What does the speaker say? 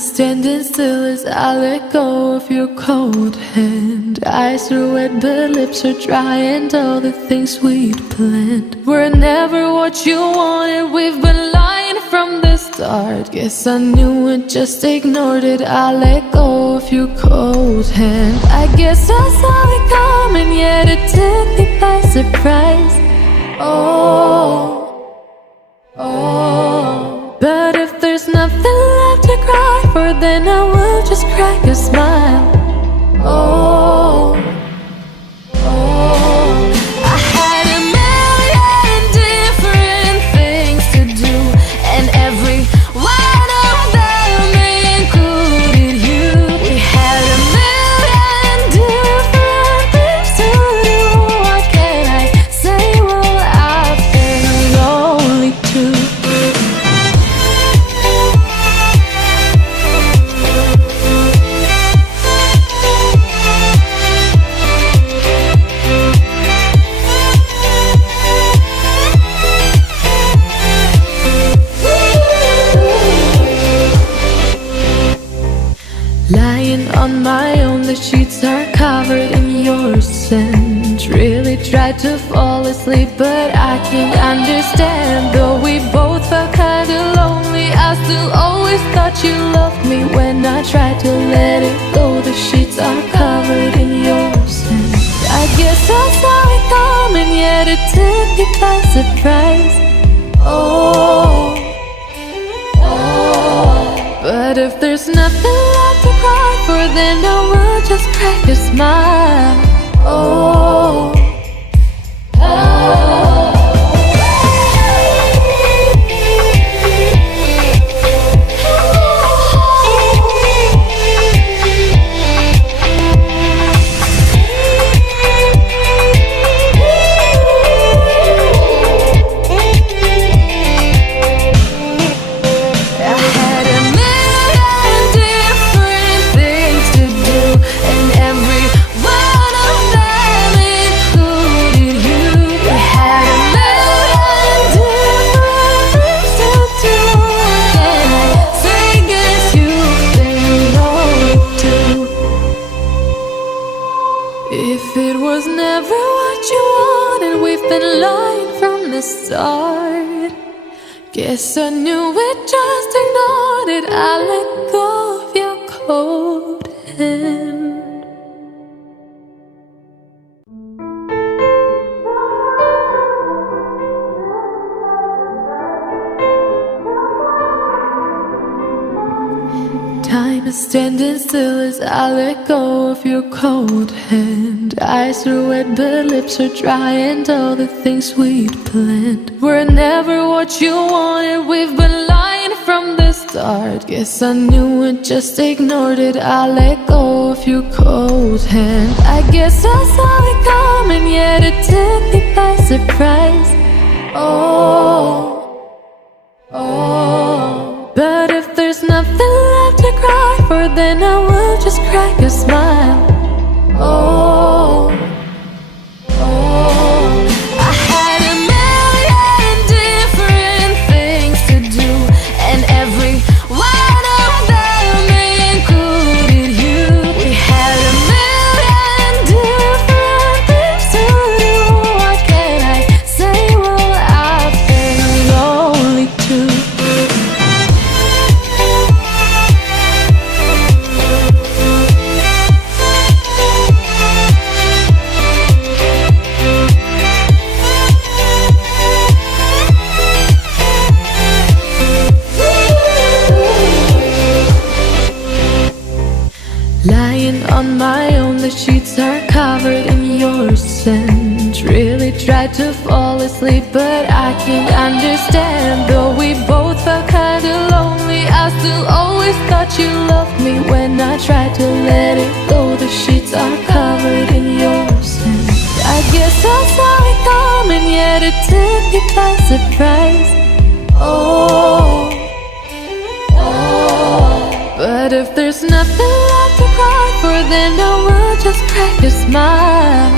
is standing still as I let go of your cold hand. Eyes are wet but lips are dry, and all the things we'd planned were never what you wanted. We've been lying from the start. Guess I knew it, just ignored it. I let go of your cold hand. I guess I saw it coming, yet it took me by surprise. But if there's nothing left to cry for, then I will just crack a smile. I had a million different things to do, and every one of them included you. We had a million different things to do. What can I say? Well, I've been lonely too. Lying on my own, the sheets are covered in your scent. Really tried to fall asleep, but I can't understand. Though we both felt kinda lonely, I still always thought you loved me. When I tried to let it go, the sheets are covered in your scent. I guess I saw it coming, yet it took me by surprise. But if there's nothing left to cry for, then I will just crack a smile. If it was never what you wanted, we've been lying from the start. Guess I knew it, just ignored it. I let go of your cold hand. Time is standing still as I let go of your cold hand. Eyes are wet but lips are dry, and all the things we'd planned were never what you wanted. We've been lying from the start. Guess I knew it, just ignored it. I let go of your cold hand. I guess I saw it coming, yet it took me by surprise. But if there's nothing left to cry for, then I will just crack a smile. I had a million different things to do, and every one of them included you. We had a million different things to do. What can I say? Well, I've been lonely too. Lying on my own, the sheets are covered in your scent. Really tried to fall asleep, but I can't understand. Though we both felt kinda lonely, I still always thought you loved me. When I tried to let it go, the sheets are covered in your scent. I guess I saw it coming, yet it took me by surprise. But if there's nothing left to cry for, then I will just crack a smile.